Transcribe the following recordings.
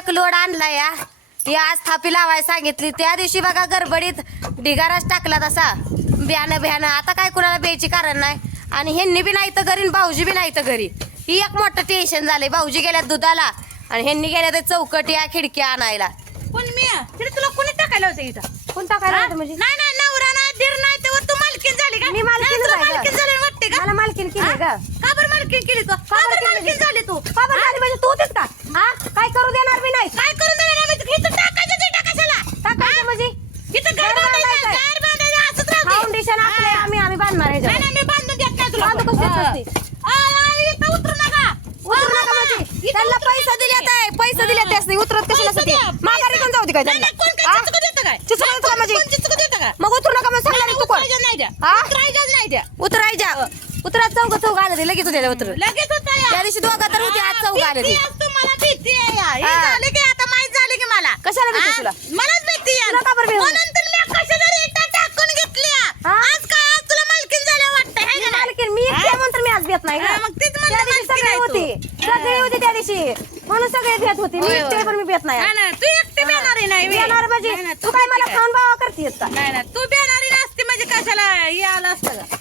एक लोड आणला या ती आज थापी लावाय सांगितली. त्या दिवशी बघा गडबडीत ढिगाराच टाकला तसा. बियाणं बियाणं आता काय कुणाला द्यायची कारण नाही. आणि ह्यांनी बी नाही तर घरी भाऊजी बी नाही तर घरी. ही एक मोठं टेन्शन झालंय. भाऊजी गेल्यात दुधाला. आणि ह्यांनी गेल्या तर चौकट्या खिडक्या आणायला. पण मी? तिथे तुला कोणी टाकायला होतं इथं? कोणता काय हा? म्हणजे? नाही नाही नवरा नाही दीर नाही तेव्हा तू मालकीन झाली का? मी मालकीण झाली का? मला मालकीन केली हा? का बरं मालकीन केली तू? का बरं मालकीन झाली तू? का बरं झाली म्हणजे तू होतीस का? हा? काय करू देणार मी नाही. काय करून दिलं नाही मी इथं टाकायचं ते टाकायला टाकायचं म्हणजे? इथं घर घर बांधायचं बांधायचं. घर बांधायचं असंच राहते फाउंडेशन आपलं आम्ही आम्ही बांधणार नाही ह्याच्यावर. नाही मी बांधून देत नाही तुला. बांधू कशी हा. असते? आ, आ, इथं उतरू नका. उतरू नका म्हणजे. त्यांना पैसा दिले आहे. पैसे दिले त्यासनी उतरत कशाला पैसे साठी द्या, माघारी पैसे. पण जाऊ दे काय नाही, नाही, कोण काय हा? चिचकं देतं काय? चिचकं नाही, देतं का कोण- म्हणजे? कोण चिचकं देतं का? मग उतरू नका मग सांगणार नाही, तू कोण? उतरायचं नाही द्या. हा? उतरायचं नाही द्या. उतरायच्या उतरात चौघ चौघ आलं ते लगेच उद्या उतर लगेच. त्या दिवशी दोघं तर होते, आज चौघं आले भीती ते. आज तुम्हाला भीती आहे या. हे हा. झालं की आता माहीत झालं की मला कशाला भीती हा? तुला? मलाच भीती आहे. तुला का बरं भीती? म्हणून तर मी कशाला रेटा टाकून घेतल्या हा? आज काय आज तुला मालकीन झाल्या वाटतं मी का नाही? मालकीण मी? एकटी म्हणून तर मी आज भेट नाही हा, का मग तेच म्हणलं त्या दिवशी मालकीण सगळे आहे तू. होते सगळे होते त्या दिवशी म्हणून सगळे भेट होते मी होय, एकटी होय. पण मी भेट नाही तू एकटी बेणारी नाही बे. येणार म्हणजे नाही, नाही, तू काय मला खाऊन बावा करतेस का नाही नाही तू बेणारी नसती म्हणजे कशाला हे आलं असतं का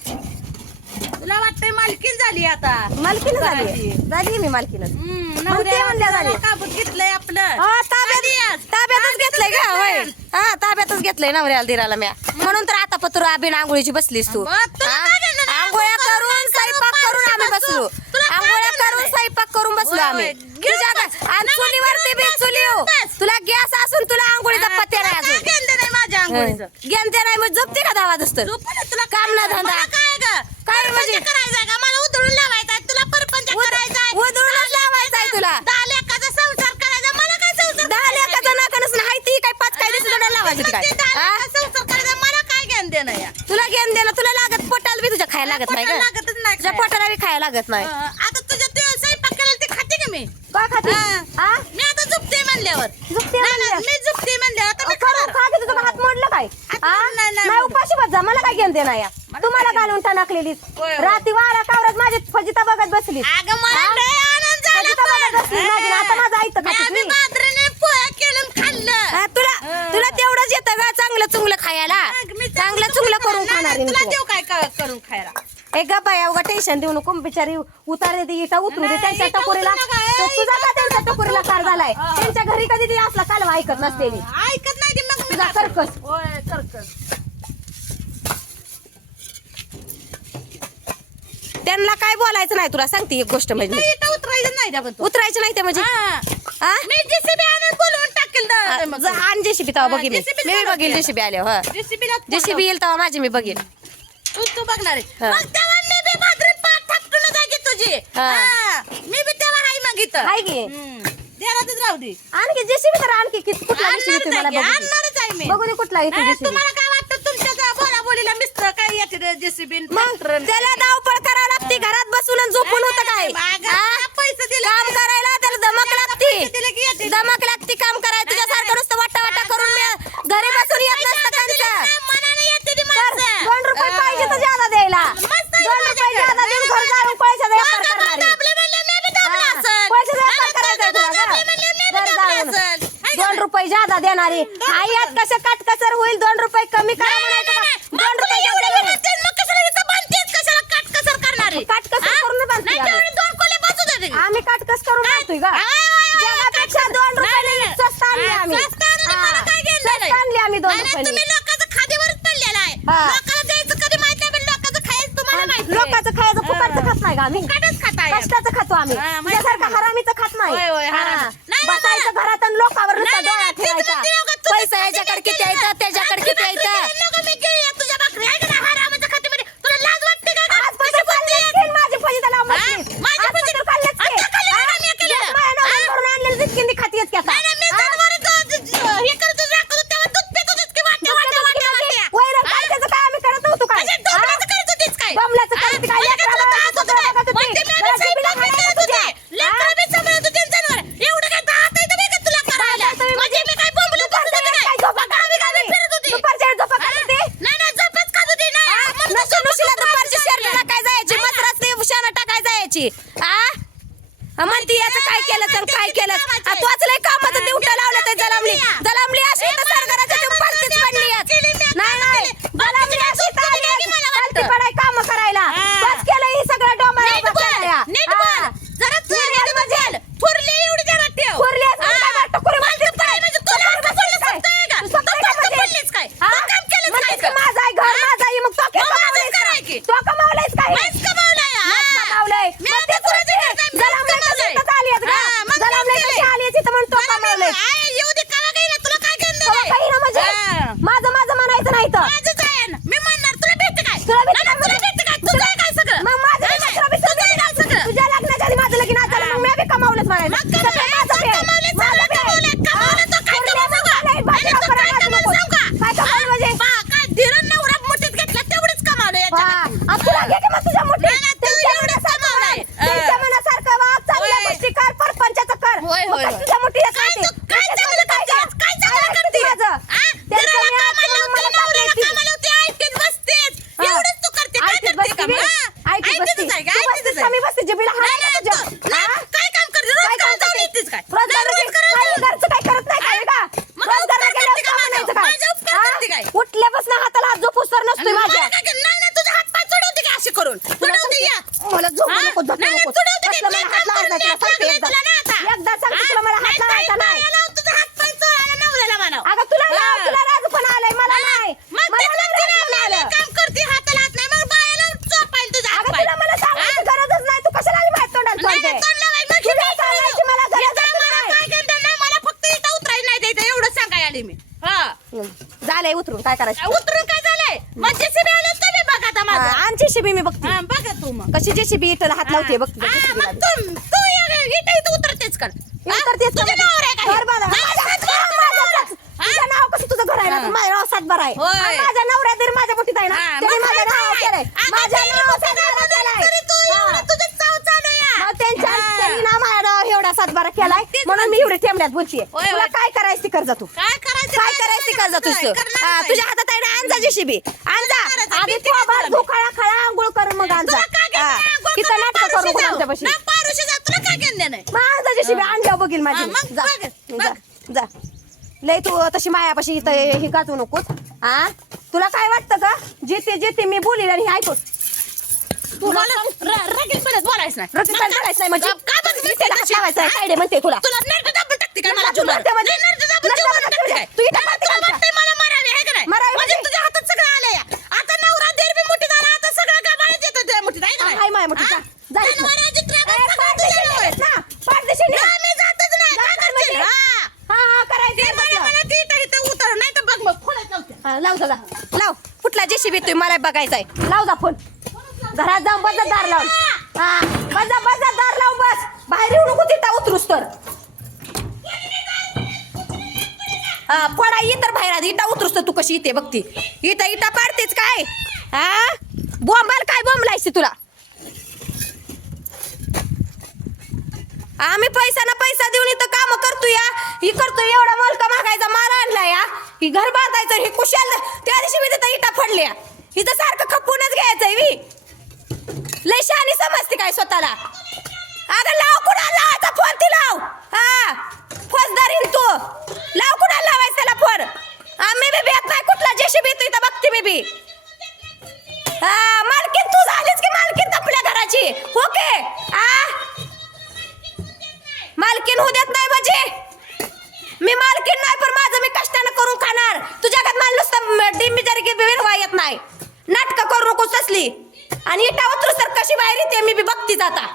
तुला वाटतंय मालकीन झाली आता मालकीन झाली. झाली मी मालकीनच हम्म, मग ते नवऱ्याला म्हणल्या झाले. काबूत घेतलंय आपलं हा, ताब्यात आधी आज. ताब्यातच घेतलंय का होय घेतलंय. हा ताब्यातच घेतलंय नवऱ्याला दिराला म्या म्हणून तर आता पत्र बिन आंघोळीची बसलीस तू मग तुला हा? काय झालं? आंघोळ्या आंघोळ करून स्वयंपाक करून आम्ही बसलो तुला काय आंघोळ्या झालं करून? स्वयंपाक करून बसलो होय, आम्ही होय. तुझ्या घेऊन बस. आणि चुलीवरती बी चुली बस. तुला गॅस असून तुला आंघोळीचा हा, पत्त्या नाही अजून माझ्या आंघोळीचं घेणते नाही मग झोपते का दहा वाजता झोपू दे तुला काम ना धंदा. मला काय ग काय म्हणजे? करायचंय का? मला उधळून लावायचा तुला परपंच करायचा आहे. उधळूनच लावायचा आहे तुला. दहा लेकाचा संसार करायचा. मला काय संसार दहा करायचा? लेखाचा नाकानच नाही. ती काय पाच काय दिवस लावायची काय? दहा? लेकाचा संसार करायचा. मला काय ज्ञान देणं या? तुला घेऊन द्यायला तुला लागत पोटाला बी तुझ्या खायला लागत नाही लागतच नाही तुझ्या. पोटाला बी खायला लागत नाही. आता तुझ्या ते स्वयंपाक केलेला ते खाते का मी? का खाते? मी आता झुपते म्हणल्यावर. म्हणल्यावर? मी झुपते म्हणल्यावर. आता मी खरं. खा तुझं हात मोडलं काय? नाही. उपाशी बस जा. मला काय घेऊन देणार या? तुम्हाला घालून टाकलेली होय, होय. रात्री वारा कावरात माझी फजिता बघत बसली अगं मला हा? लय आनंद झाला फजिता बघत पण. बसली माझी आता माझं ऐकतं मी का आम्ही तुम्ही बाजरीने पोळ्या केलं आणि खाल्लं हा, तुला. तुला तेवढंच येतं का चांगलं चुंगलं खायला मग मी चांगलं चुंगलं करून नाही, खाणार नाही, तुला देऊ काय का- करून खायला एक गप्पा या उगा टेन्शन देऊ नको बिचारी उतार दे इटा उतरू दे नाही, त्यांच्या इटा टकोरीला उतरू नका, तर ए, तुझा का त्यांच्या टकोरीला. कार झालाय. त्यांच्या घरी कधी ती असला कालवा ऐकत नसते मी ऐकत नाही ते मग मी तुझा काय कर्कश. करू? होय कर्कश त्यांना काय बोलायचं नाही तुला सांगते एक गोष्ट म्हणजे उतरायचं नाही त्या पण तू. उतरायचं नाही ते म्हणजे हा. हा? मी JCB आणून बोलवून टाकेल दा- मग. ज- आण जेसीबी तेव्हा हा, बघी मी JCB मी चालवते बघील. जेसीबी आल्या हा JCB जेसीबी येईल तेव्हा माझी मी बघेल तू तू बघणार आहे. हा. मग तेव्हा मी बी बाजरीत पाठ थापटूनच आहे की तुझी हा. हा. मी बी तेव्हा हाय मग इथं हाय की हम्म. देरातच राहू दे आणखी जेसीबी तर आणखी किती कुठला जेसीबी आहे की, बघू आणणारच आहे मी बघू दे कुठला येतो नाही, जेसीबी तुम्हाला काय वाटतं तुमच्या बोला बोलीला मिस्टर काय येते जेसीबी मग त्याला धावपळ लागते घरात बसून आणि झोपून होतं काय हा? काम करायला त्याला दमक लागते. दमक लागते काम करायला तुझ्यासारखं नुसतं वाटा वाटा करून मी घरी बसून येत नसतं त्यांचं ती तर. दोन रुपये. पाहिजे तर ज्यादा द्यायला मस्त आहे दोन रुपये माझ्याकडे. ज्यादा देऊन घर पैशाचा व्यापार करणारी. हा. पैशाचा व्यापार तुला घर दोन? रुपये ज्यादा देणारी आई यात कसं काटकसर होईल दोन रुपये कमी करा म्हणायचं का? दोन रुपये एवढं ज्यादा म्हणते, मग कशाला इथं बांधतेस? कशाला काटकसर करणार आहे? काटकसर हा? करून बांधते नाही, आम्ही. तेवढे दोन कोले बसू दे रे. आम्ही काटकस राहतोय का जगापेक्षा दोन नाही, रुपये नाही, स्वस्त आणली आम्ही स्वस्त आणली. मला काय घेणं स्वस्त नाही. आणली आम्ही दोन रुपयांनी तुम्ही लोकांचं खादीवरच पडलेलं आहे हा. लोकांना द्यायचं कधी माहीत नाही पण लोकांचं खायचं तुम्हाला माहिती आहे. लोकांचं खायचं फुकटचं खात नाही का आम्ही खाताय. कष्टाचं खातो आम्ही हा, माहिती तुझ्यासारखं आहे. हरामीचं खात नाही होय, होय, हरामी. हा. नाही, नाही, बसायचं. घरात आणि लोकांवर नुसतं नाही, डोळा नाही, ठेवायचा तुझं पैसा याच्याकडे किती. यायचं त्याच्याकडे किती भाकरी तुझ्याशी आ? म्हणती याचं काय केलं? तर काय केलं? तू आज लय कामाचं दिवटा लावलं ते जलामली? जलामली अशी तर सरकाराच्या तू पडतीच पडली नाही नाही. काय? उठल्यापासून हाताला हात जो पुसर नसतोय मला माझ्या काय कर- नाही, नाही, तुझा हात पाय चढवते का अशी करून? चढवते या. मला झोपू हा? नको झोपू नाही, नाही, नको चढवते की कसलं मला तुला हात काम लावायचा करून तुला द्यायचं सांगते लागलंय एकदा तुला ना आता. एकदा सांगते हा? तुला मला हात नाही, लावायचा नाही, नाही नाही, लाव, तुझा हात पाय चढवायला नवऱ्याला म्हणावं. अगं तुला लाव, हा. तुला राजू पण आलाय मला नाही मग मला तेच नाही म्हणते राजू ना, पण मला आलं. काम करते, हाताला हात नाही, मग बायाला चोपायला तुझा हात अगं पाय. तुला मला सांगायची हा? गरजच नाही तू कशाला आली माझ्या तोंडाला नाही, तोंड नाही, दे? तोंड लावायला मग तुला शिकायचं सांगायची मला नाही. गरजच इथं मला नाही. काय गंध नाही, मला फक्त इथं उतरायला नाही द्यायचं, एवढं सांगायला आली मी. हा. झालंय उतरून काय करायचं उतरून काय झालंय मग जेसीबी आलं तुम्ही बघा आता माझं आमची शिबी मी बघते हा, बघा तू मग कशी जे शिबी इथं हात लावते बघ तुझ्या हा, JCB ला मग बी. तू तू या- इथं इथं उतरतेच कर हा? उतरतेच तुझं का नाव आहे म्हणजे? घर बांधा. नाही? तुझं नाव कसं तुझं घर आहे ना. माझं नाव सातबारा आहे होय. आणि माझ्या नवऱ्या तरी माझ्या मुठीत आहे ना हा, त्यांनी मग माझं काय नाव आहे? केलंय अगं, माझ्या त्यांनी नाव मोठं सातबारा झालं केलंय तरी तू हा. एवढं तुझं चाव चालू या. मग त्यांच्या हा. त्यांनी ना माझ्या नाव सातबारा केलाय तेच म्हणून मी एवढे टेमल्यात बोलतीये होय, तुला. काय करायचं ते कर जा तू काय करायचं काय करायचं ते कर जा तुझं करणार हा? तुझ्या हातात आहे ना अंजा जेशिबी अंजा करायचं? आधी भीती आभार तुला? दुखाळा खळा आंघोळ कर मग अंजा तुला काय घेणं हा. आहे? गोड तिथं करून नाटकं करू पारुशी नको. आमच्यापाशी ना, पारुशी जाऊ. तुला काय घेणं नाही मग अंजा जेशिबी अंड्यावर बघील माझी हा, मग जा बघ, जा. जा लय तू तशी मायापाशी इथं हे गाजू नकोस हा तुला काय वाटतं का जिथे जिथे मी बोलील आणि हे ऐकून तुला मला र- रगीलपणात बोलायचं नाही रस्त्यात मग बोलायचं नाही म्हणजे का बरं मी इथे हात तशी? लावायचा आहे? काय रे म्हणते तुला तुला नरड दाबून टाकते काय मला? नाही, नरड दाबून टाकते म्हणजे? तू इथं मला मरावी आहे का नाही? तुझ्या हातात सगळं आलंय. आता नवरा देर बी मोठी झाला, आता सगळं येतं तुझ्या आहे का नाही? जा. जा सगळं ना. नाही, मी जातच नाही. करशील? म्हणजे? हा. करायचं ते इथं- इथं उतर. नाही तर बघ मग, लावते. हा, लाव. लाव कुठला जेसीबी तुम्ही मला बघायचा आहे लाव जा फोन घरात जाऊन बस दार लावून. हा बस जा बस दार लावून बस. बाहेर येऊ नको तिथं उतरूस तर. हा पडा इतर बाहेर आधी. इटा उतरूस तर तू कशी इथे बघती इथं इटा पाडतेच काय? हा? बोंबाल काय बोंबलायची तुला? आम्ही पैसा ना पैसा देऊन इथं काम करतो या ही करतो एवढा मलका मागायचा माल आणला या ही घर बांधायचं हे कुशाल. त्या दिवशी मी तिथं इटा फडल्या. इथं सारखं खपूनच घ्यायचंय मी लय समजते काय स्वतःला? अगं लाव कुणा लावायचा फोन ती लाव. हा फौजदारीन तू. लाव कुणा लावायचा त्याला फोन? आम्ही बी भेट नाही कुठला जेशी तू इथं बघते मी बी. हा मालकीन तू झालीस की मालकीन आपल्या घराची? हो ओके आ? मालकीन होऊ देत नाही म्हणजे मी मालकीन नाही पण माझं मी कष्टानं करून खाणार. तुझ्या घरात मला नुसतं डिम्मी जरी की व्हाय येत नाही. नाटकं करू नको तसली. आणि इटा सर कशी बाहेर येते मी बी बघतीच आता.